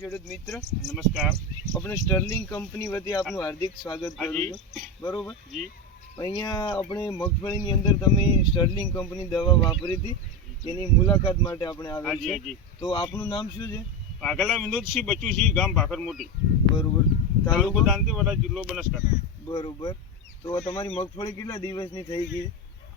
ખેડૂત મિત્ર નમસ્કાર. આપણે સ્ટર્લિંગ કંપની વતી આપનું હાર્દિક સ્વાગત કરું છું. બરોબર જી. અહીંયા આપણે મગફળીની અંદર તમે સ્ટર્લિંગ કંપની દવા વાપરી હતી તેની મુલાકાત માટે આપણે આવેલ છે. તો આપનું નામ શું છે? આગલા વિનોદસિંહ બચુસિંહ, ગામ ભાખર મોટી, બરોબર. તાલુકો દાંતીવાડા, જિલ્લો બનાસકાંઠા. બરોબર. તો તમારી મગફળી કેટલા દિવસની થઈ ગઈ?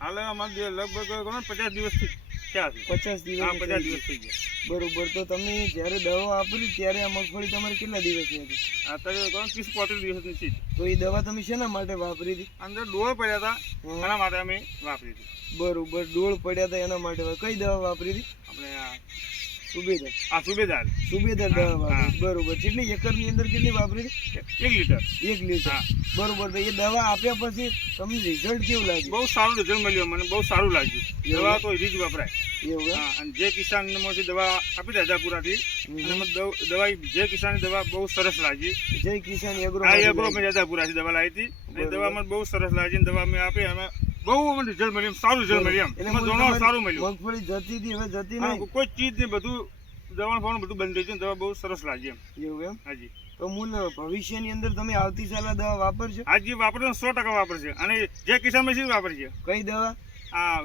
હાલ અમારે લગભગ 50 દિવસથી થયા છે. 50 દિવસ. હા, 50 દિવસ થઈ ગયા. બરોબર. તો તમે જ્યારે દવા વાપરી ત્યારે આ મગફળી તમારી કેટલા દિવસની હતી? અત્યારે 30-35 દિવસની છે. તો એ દવા તમે શેના માટે વાપરી હતી? અંદર ડોળ પડ્યા હતા, એના માટે અમે વાપરી હતી. બરોબર. ડોળ પડ્યા હતા એના માટે. કઈ દવા વાપરી હતી? આપણે સુબેદાર સુબેદાર દવા વાપરી. બરોબર. કેટલી એકરની અંદર કેટલી વાપરી હતી? 1 લીટર. 1 લીટર. બરોબર. તો એ દવા આપ્યા પછી તમને રિઝલ્ટ કેવું લાગ્યું? બહુ સારું રિઝલ્ટ મળ્યું, મને બહુ સારું લાગ્યું. દવા તો એવી જ વપરાય. એવું એમ? હા, અને જે કિસાનમાંથી દવા આપી રાજાપુરાથી, દવા જે કિસાનની દવા બહુ સરસ લાગી. જય કિસાન એગ્રો. આ એગ્રો મેં રાજાપુરાથી દવા લાવી હતી. એ દવા મને બહુ સરસ લાગી. દવા મેં આપી, અમે બહુ અમને રિઝલ્ટ મળ્યું, સારું રિઝલ્ટ મળ્યું. સારું મળ્યું. મગફળી જતી હતી, હવે જતી નહીં. કોઈ ચીજ ને બધું દવા ફોન બધું બંધ થઈ ગયું. દવા બહુ સરસ લાગી એમ. એવું એમ? હાજી. તો મૂળ ભવિષ્યની અંદર તમે આવતી સાલ આ દવા વાપરશો? હાજી, વાપરશે, 100% વાપરશે. અને જે કિસાન મશીન વાપરશે. કઈ દવા? આ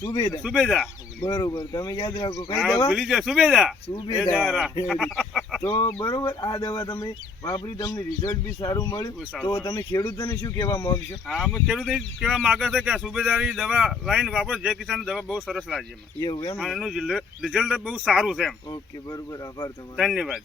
સુબેદાર. સુબેદાર. બરોબર. તમે યાદ રાખો. કઈ દવા? ભૂલી જાય, સુબેદાર. સુબેદાર. તો બરોબર, આ દવા તમે વાપરી, તમને રિઝલ્ટ બી સારું મળ્યું. તો તમે ખેડૂતોને શું કહેવા માંગશો? હા, અમે ખેડૂતો કહેવા માંગે છે કે આ સુબેદારી દવા લાઈન વાપરો. જે કિસાન દવા બહુ સરસ લાગી એમ. એવું એમ? એનું રિઝલ્ટ બહુ સારું છે એમ. ઓકે, બરોબર. આભાર તમારો. ધન્યવાદ.